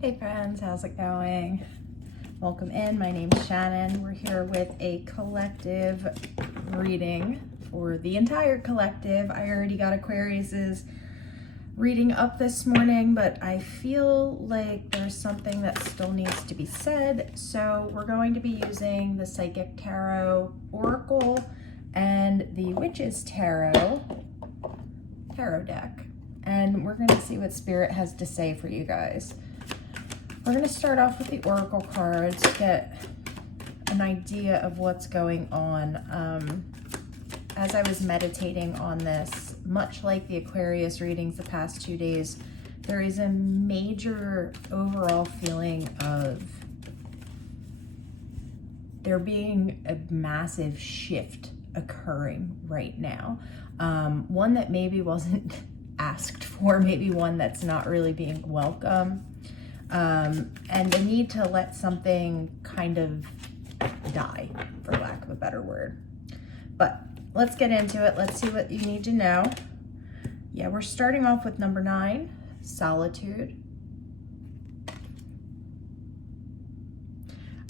Hey friends, how's it going? Welcome in. My name's Shannon. We're here with a collective reading for the entire collective. I already got Aquarius's reading up this morning, but I feel like there's something that still needs to be said. So we're going to be using the Psychic Tarot Oracle and the Witches Tarot deck. And we're going to see what Spirit has to say for you guys. We're going to start off with the Oracle cards, get an idea of what's going on. As I was meditating on this, much like the Aquarius readings the past 2 days, there is a major overall feeling of there being a massive shift occurring right now. One that maybe wasn't asked for, maybe one that's not really being welcome. And the need to let something kind of die, for lack of a better word. But let's get into it. Let's see what you need to know. Yeah, we're starting off with number 9, solitude.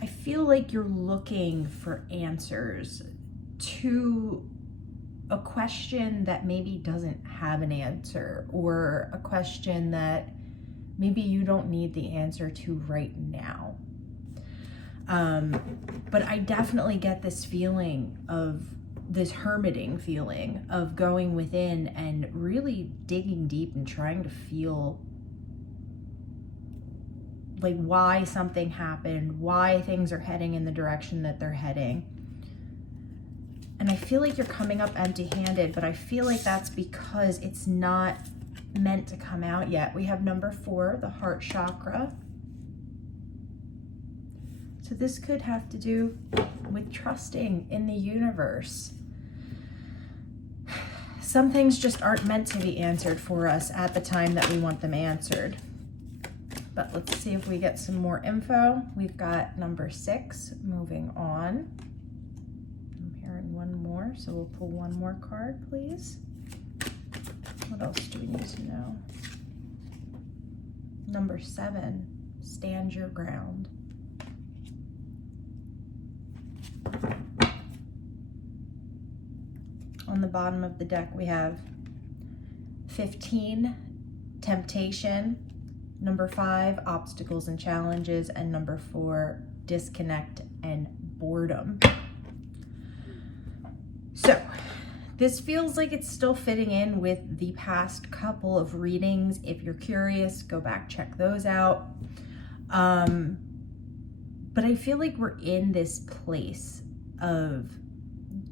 I feel like you're looking for answers to a question that maybe doesn't have an answer, or a question that maybe you don't need the answer to right now. But I definitely get this feeling of this hermiting feeling of going within and really digging deep and trying to feel like why something happened, why things are heading in the direction that they're heading. And I feel like you're coming up empty-handed, but I feel like that's because it's not meant to come out yet. We have number 4, the heart chakra. So this could have to do with trusting in the universe. Some things just aren't meant to be answered for us at the time that we want them answered. But let's see if we get some more info. We've got number 6, moving on. I'm hearing one more, so we'll pull one more card, please. What else do we need to know? Number 7, stand your ground. On the bottom of the deck, we have 15, temptation. Number 5, obstacles and challenges. And number 4, disconnect and boredom. So, this feels like it's still fitting in with the past couple of readings. If you're curious, go back, check those out. But I feel like we're in this place of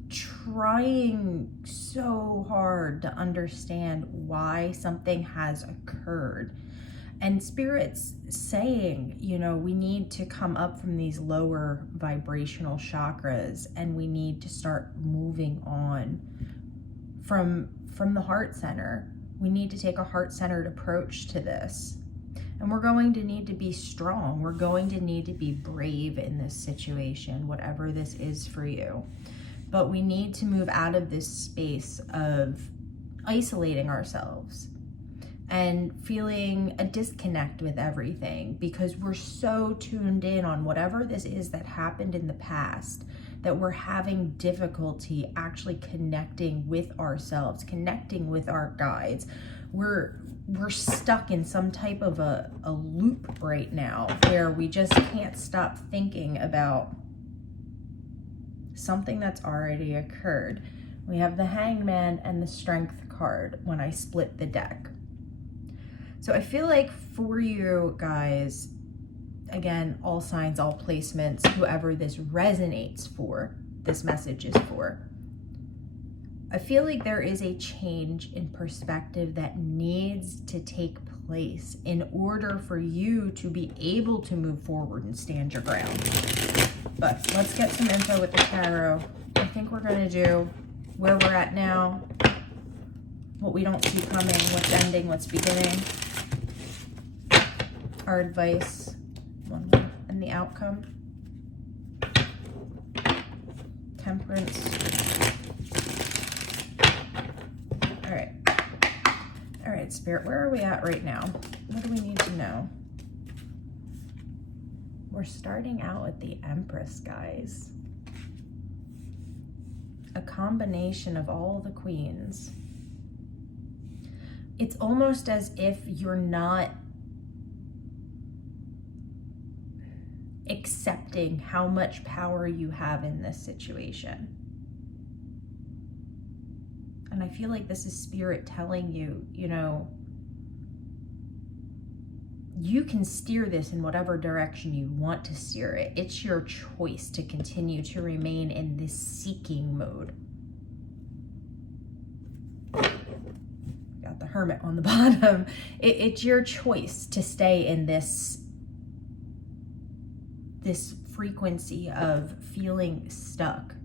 trying so hard to understand why something has occurred. And Spirit's saying, you know, we need to come up from these lower vibrational chakras, and we need to start moving on from the heart center. We need to take a heart-centered approach to this. And we're going to need to be strong. We're going to need to be brave in this situation, whatever this is for you. But we need to move out of this space of isolating ourselves and feeling a disconnect with everything, because we're so tuned in on whatever this is that happened in the past that we're having difficulty actually connecting with ourselves, connecting with our guides. We're stuck in some type of a loop right now where we just can't stop thinking about something that's already occurred. We have the Hangman and the Strength card when I split the deck. So I feel like for you guys, again, all signs, all placements, whoever this resonates for, this message is for, I feel like there is a change in perspective that needs to take place in order for you to be able to move forward and stand your ground. But let's get some info with the tarot. I think we're going to do where we're at now, what we don't see coming, what's ending, what's beginning, our advice, one more, and the outcome. Temperance. All right, Spirit, where are we at right now? What do we need to know? We're starting out with the Empress, guys. A combination of all the queens. It's almost as if you're not accepting how much power you have in this situation. And I feel like this is Spirit telling you, you know, you can steer this in whatever direction you want to steer it. It's your choice to continue to remain in this seeking mode. Got the Hermit on the bottom. It's your choice to stay in this frequency of feeling stuck,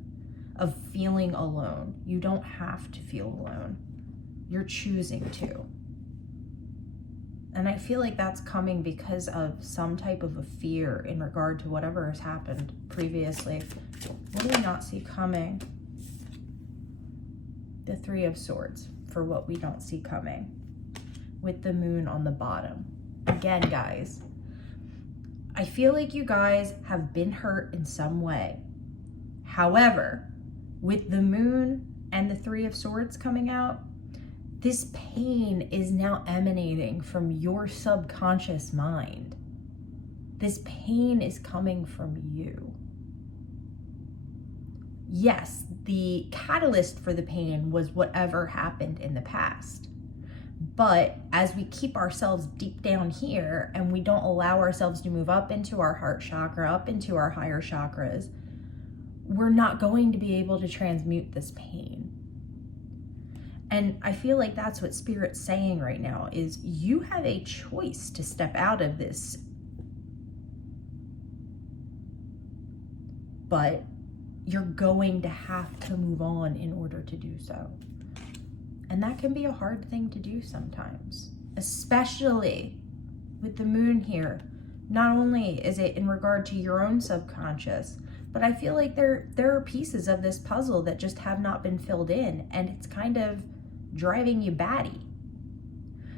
of feeling alone. You don't have to feel alone. You're choosing to. And I feel like that's coming because of some type of a fear in regard to whatever has happened previously. What do we not see coming? The Three of Swords for what we don't see coming, with the Moon on the bottom. Again, guys, I feel like you guys have been hurt in some way. However, with the Moon and the Three of Swords coming out, this pain is now emanating from your subconscious mind. This pain is coming from you. Yes, the catalyst for the pain was whatever happened in the past. But as we keep ourselves deep down here and we don't allow ourselves to move up into our heart chakra, up into our higher chakras, we're not going to be able to transmute this pain. And I feel like that's what Spirit's saying right now, is you have a choice to step out of this. But you're going to have to move on in order to do so. And that can be a hard thing to do sometimes, especially with the Moon here. Not only is it in regard to your own subconscious, but I feel like there are pieces of this puzzle that just have not been filled in, and it's kind of driving you batty.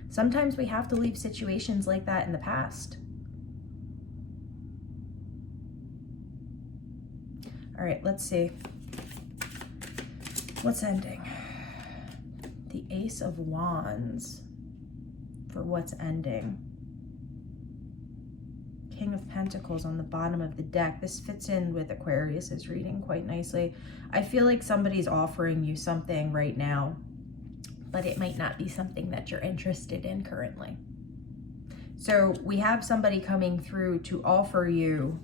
Sometimes we have to leave situations like that in the past. All right, let's see. What's ending? The Ace of Wands for what's ending. King of Pentacles on the bottom of the deck. This fits in with Aquarius's reading quite nicely. I feel like somebody's offering you something right now, but it might not be something that you're interested in currently. So we have somebody coming through to offer you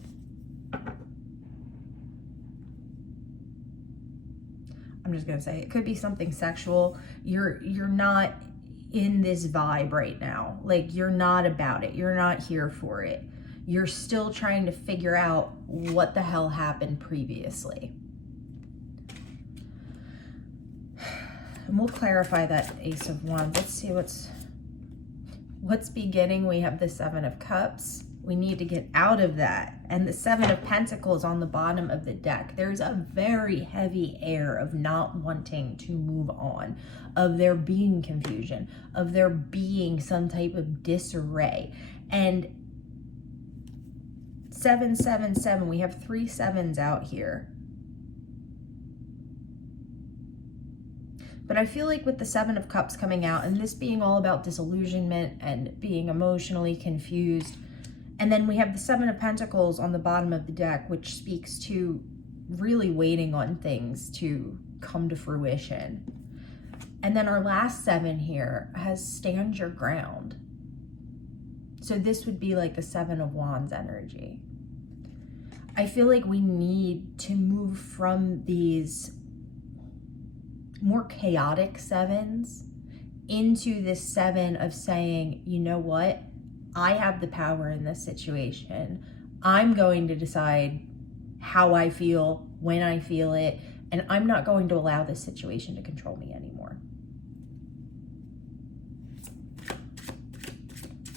I'm just gonna say it could be something sexual. You're not in this vibe right now. Like, you're not about it. You're not here for it. You're still trying to figure out what the hell happened previously. And we'll clarify that Ace of Wands. Let's see what's beginning. We have the Seven of Cups. We need to get out of that. And the Seven of Pentacles on the bottom of the deck. There's a very heavy air of not wanting to move on, of there being confusion, of there being some type of disarray. And 777, we have 3 sevens out here. But I feel like with the Seven of Cups coming out, and this being all about disillusionment and being emotionally confused, and then we have the Seven of Pentacles on the bottom of the deck, which speaks to really waiting on things to come to fruition. And then our last 7 here has stand your ground. So this would be like the Seven of Wands energy. I feel like we need to move from these more chaotic sevens into this 7 of saying, you know what? I have the power in this situation. I'm going to decide how I feel, when I feel it, and I'm not going to allow this situation to control me anymore.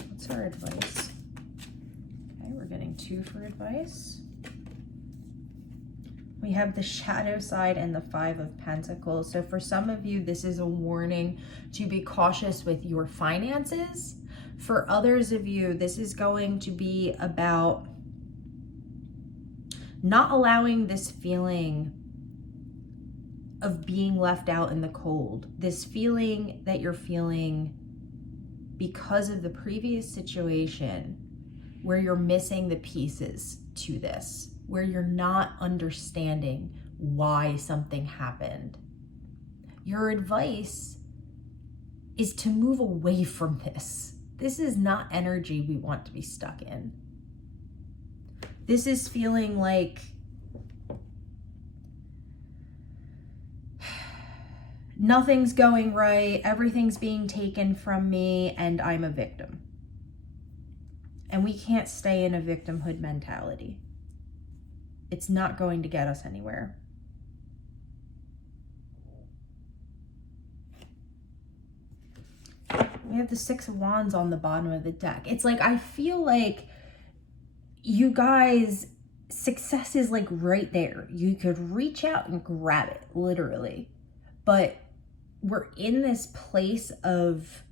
What's our advice? Okay, we're getting 2 for advice. We have the shadow side and the 5 of Pentacles. So for some of you, this is a warning to be cautious with your finances. For others of you, this is going to be about not allowing this feeling of being left out in the cold, this feeling that you're feeling because of the previous situation where you're missing the pieces to this, where you're not understanding why something happened. Your advice is to move away from this. This is not energy we want to be stuck in. This is feeling like nothing's going right, everything's being taken from me, and I'm a victim. And we can't stay in a victimhood mentality. It's not going to get us anywhere. We have the Six of Wands on the bottom of the deck. It's like, I feel like you guys, success is like right there. You could reach out and grab it, literally. But we're in this place of,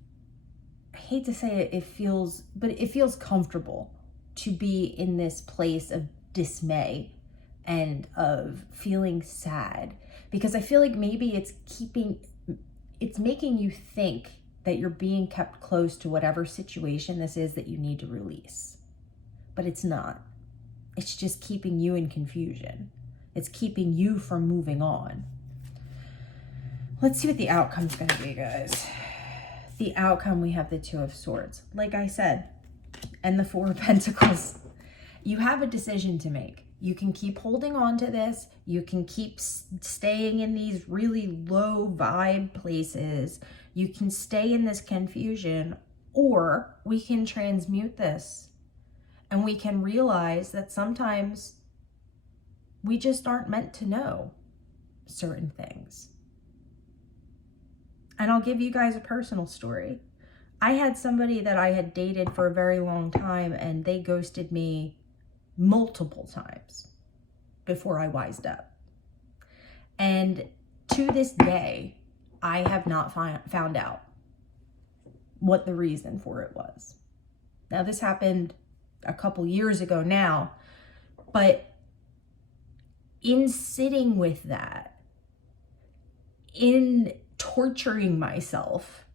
I hate to say it, it feels comfortable to be in this place of dismay and of feeling sad, because I feel like maybe it's making you think that you're being kept close to whatever situation this is that you need to release. But it's not. It's just keeping you in confusion. It's keeping you from moving on. Let's see what the outcome's going to be, guys. The outcome, we have the Two of Swords, like I said, and the Four of Pentacles. You have a decision to make. You can keep holding on to this. You can keep staying in these really low vibe places. You can stay in this confusion, or we can transmute this and we can realize that sometimes we just aren't meant to know certain things. And I'll give you guys a personal story. I had somebody that I had dated for a very long time, and they ghosted me multiple times before I wised up. And to this day, I have not found out what the reason for it was. Now, this happened a couple years ago now, but in sitting with that, in torturing myself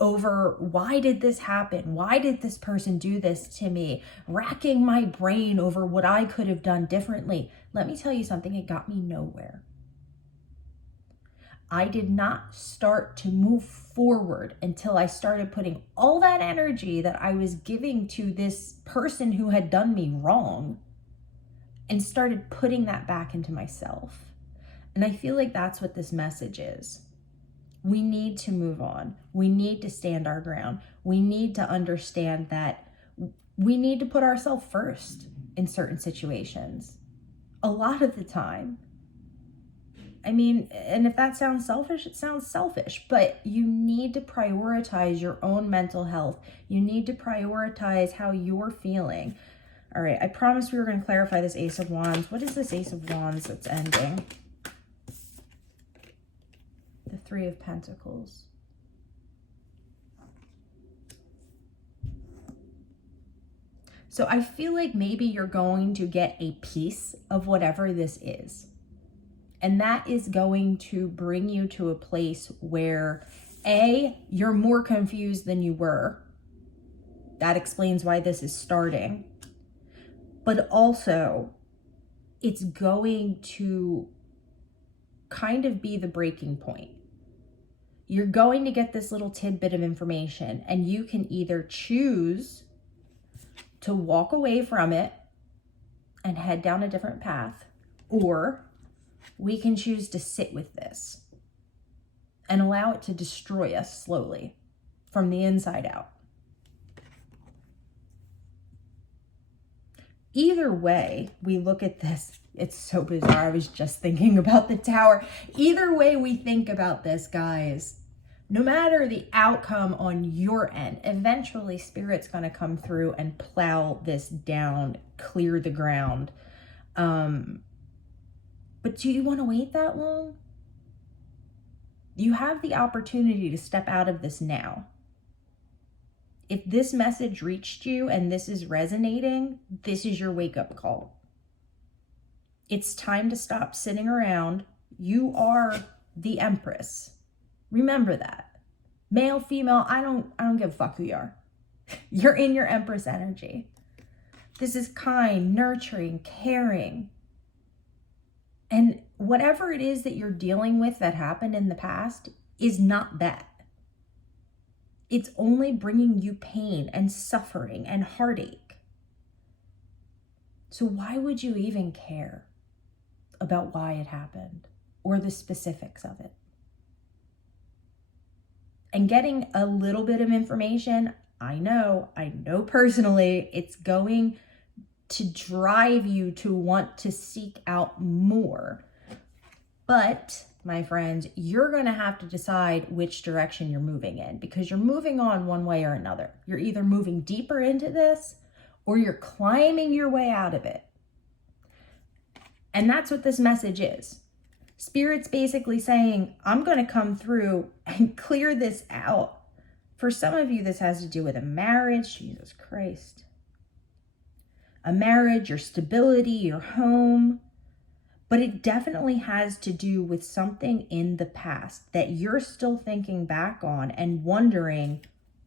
over why did this happen? Why did this person do this to me? Racking my brain over what I could have done differently. Let me tell you something, it got me nowhere. I did not start to move forward until I started putting all that energy that I was giving to this person who had done me wrong and started putting that back into myself. And I feel like that's what this message is. We need to move on. We need to stand our ground. We need to understand that we need to put ourselves first in certain situations. A lot of the time. I mean, and if that sounds selfish, it sounds selfish, but you need to prioritize your own mental health. You need to prioritize how you're feeling. All right, I promised we were going to clarify this Ace of Wands. What is this Ace of Wands that's ending? The Three of Pentacles. So I feel like maybe you're going to get a piece of whatever this is. And that is going to bring you to a place where, A, you're more confused than you were. That explains why this is starting. But also, it's going to kind of be the breaking point. You're going to get this little tidbit of information, and you can either choose to walk away from it and head down a different path, or we can choose to sit with this and allow it to destroy us slowly from the inside out. Either way, we look at this. It's so bizarre. I was just thinking about the Tower. Either way we think about this, guys, no matter the outcome on your end, eventually Spirit's going to come through and plow this down, clear the ground. But do you want to wait that long? You have the opportunity to step out of this now. If this message reached you and this is resonating, this is your wake-up call. It's time to stop sitting around. You are the Empress. Remember that. Male, female, I don't give a fuck who you are. You're in your Empress energy. This is kind, nurturing, caring. And whatever it is that you're dealing with that happened in the past is not that. It's only bringing you pain and suffering and heartache. So why would you even care about why it happened or the specifics of it? And getting a little bit of information, I know personally, it's going to drive you to want to seek out more. But my friends, you're going to have to decide which direction you're moving in, because you're moving on one way or another. You're either moving deeper into this or you're climbing your way out of it. And that's what this message is. Spirit's basically saying, I'm going to come through and clear this out. For some of you, this has to do with a marriage. Jesus Christ. A marriage, your stability, your home. But it definitely has to do with something in the past that you're still thinking back on and wondering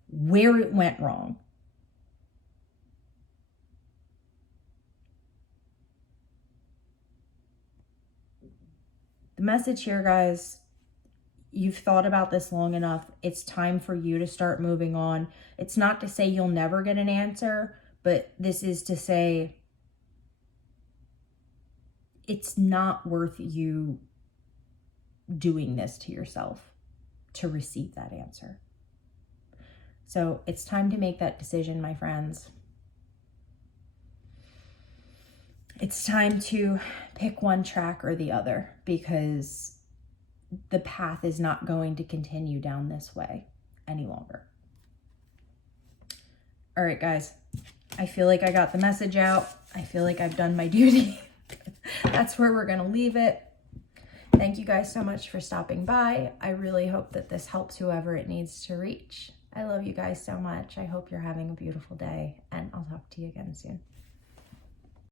where it went wrong. The message here, guys, you've thought about this long enough. It's time for you to start moving on. It's not to say you'll never get an answer, but this is to say it's not worth you doing this to yourself to receive that answer. So it's time to make that decision, my friends. It's time to pick one track or the other, because the path is not going to continue down this way any longer. All right, guys, I feel like I got the message out. I feel like I've done my duty. That's where we're going to leave it. Thank you guys so much for stopping by. I really hope that this helps whoever it needs to reach. I love you guys so much. I hope you're having a beautiful day, and I'll talk to you again soon.